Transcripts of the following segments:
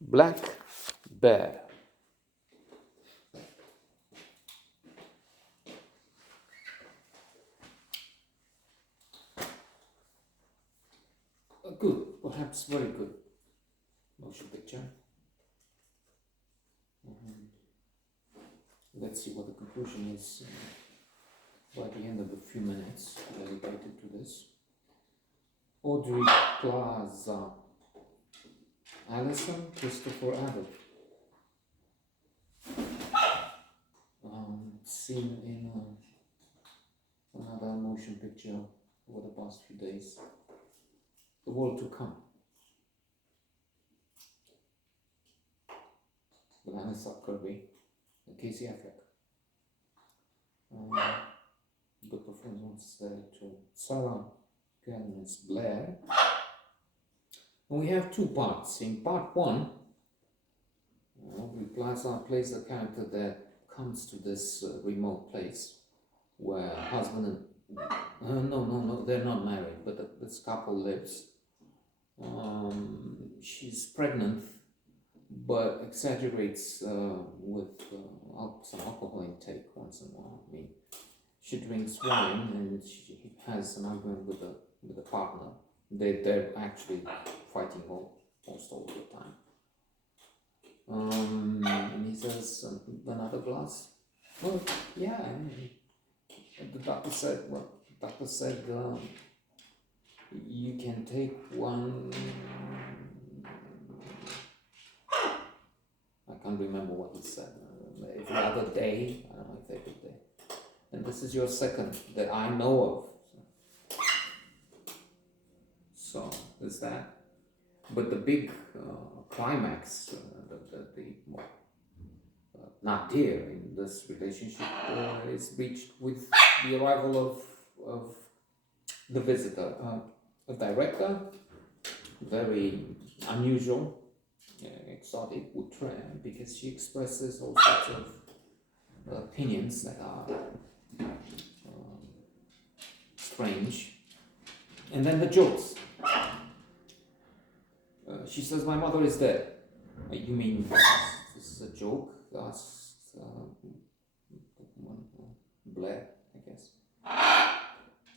Black bear. Good, perhaps very good motion picture. Let's see what the conclusion is by the end of a few minutes dedicated to this. Aubrey Plaza, Allison, Christopher Abbott. Seen in another motion picture over the past few days. The World to Come. With Vanessa Kirby and Casey Affleck. Good performance there too. Sarah Gannon's Blair. And we have two parts. In part one, Aubrey Plaza plays a character that comes to this remote place where husband and no, they're not married, but this couple lives. She's pregnant, but exaggerates with some alcohol intake once in a while. I mean, she drinks wine and she has an argument with a partner. They're actually fighting almost all the time. And he says, another glass? Well, yeah. I mean, the doctor said, you can take one. I can't remember what he said. Every other day, I don't know if every day. And this is your second that I know of. So there's that. But the big climax, not dear in this relationship, is reached with the arrival of the visitor, a director, very unusual, exotic, because she expresses all sorts of opinions that are strange. And then the jokes. She says, my mother is dead. You mean this is a joke? That's Blair, I guess.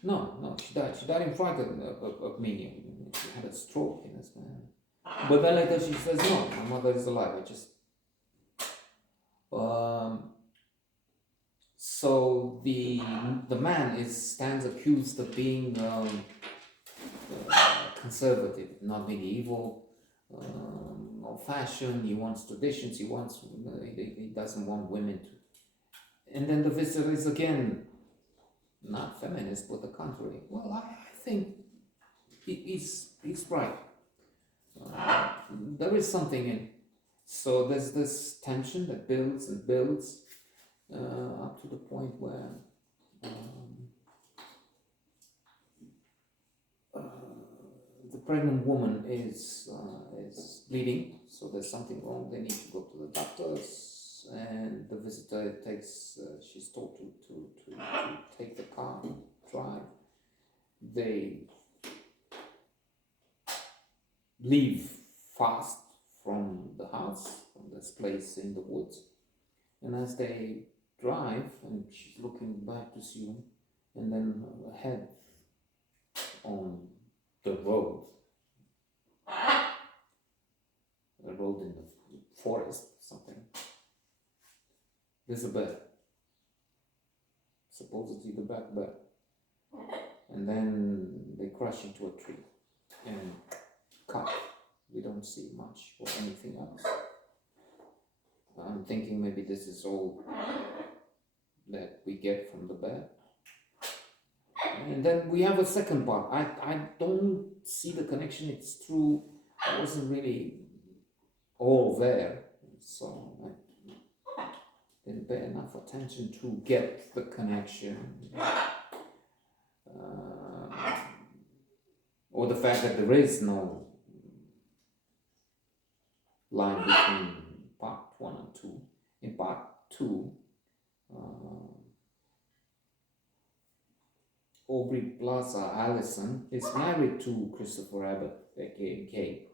No, she died. She died in front of me. She had a stroke in this man. But then later she says, no, my mother is alive. I just. So the man stands accused of being conservative, not medieval, old-fashioned. He wants traditions. He doesn't want women to. And then the visitor is again not feminist, but the contrary. Well, I think he's right. There is something in. So there's this tension that builds and builds up to the point where the pregnant woman is bleeding. So there's something wrong. They need to go to the doctors, and the visitor takes. She's told to take the car, drive. They leave fast from the house, from this place in the woods, and as they drive, and she's looking back to see him, and then ahead on the road in the forest, something, there's a bear, supposedly the black bear, and then they crash into a tree and cut. We don't see much or anything else. I'm thinking maybe this is all that we get from the bear. And then we have a second part. I don't see the connection. It's true. I wasn't really all there, so I didn't pay enough attention to get the connection. Or the fact that there is no line between part 1 and 2. In part 2, Aubrey Plaza Allison is married to Christopher Abbott, aka Gabe.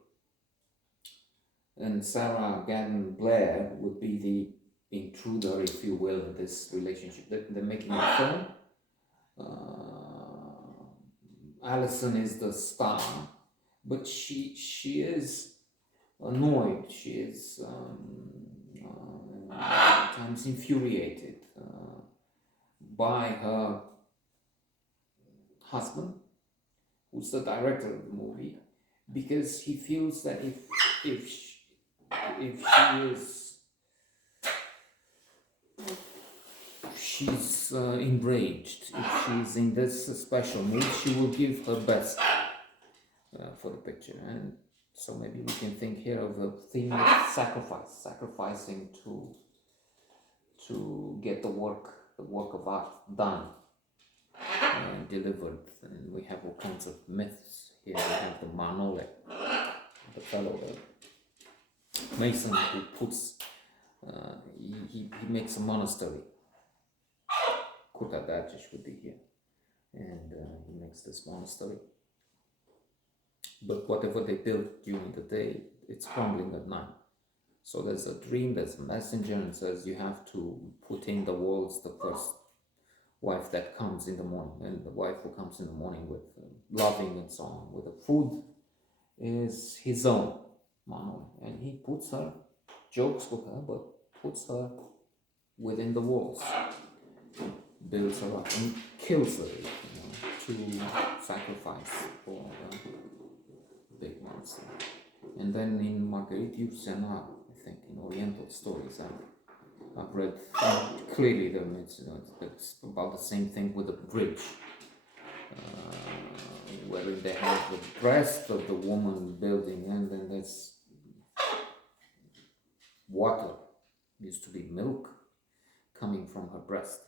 and Sarah Gavin Blair would be the intruder, if you will, in this relationship. They're making a film. Alison is the star, but she is annoyed. She is at times infuriated by her husband, who's the director of the movie, because he feels that if she's enraged, if she's in this special mood, she will give her best for the picture. And so maybe we can think here of the theme of sacrificing to get the work of art done and delivered. And we have all kinds of myths here. We have the Manole, the fellow, the mason who puts, he makes a monastery. Kurtadacic would be here, and he makes this monastery. But whatever they build during the day, it's crumbling at night. So there's a dream, there's a messenger, and says you have to put in the walls the first wife that comes in the morning, and the wife who comes in the morning with loving and so on, with the food is his own, Manuel, and he puts her, jokes with her, but puts her within the walls, builds her up and kills her, to sacrifice for the big monster. And then in Marguerite Yourcenar, I think in Oriental stories, I've read clearly them. It's about the same thing with the bridge, wherein they have the breast of the woman building, and then there's water, used to be milk, coming from her breast.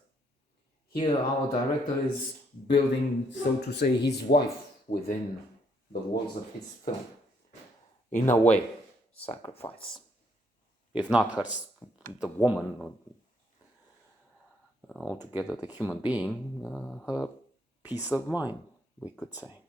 Here our director is building, so to say, his wife within the walls of his film. In a way, sacrifice. If not her, the woman, or altogether the human being, her peace of mind, we could say.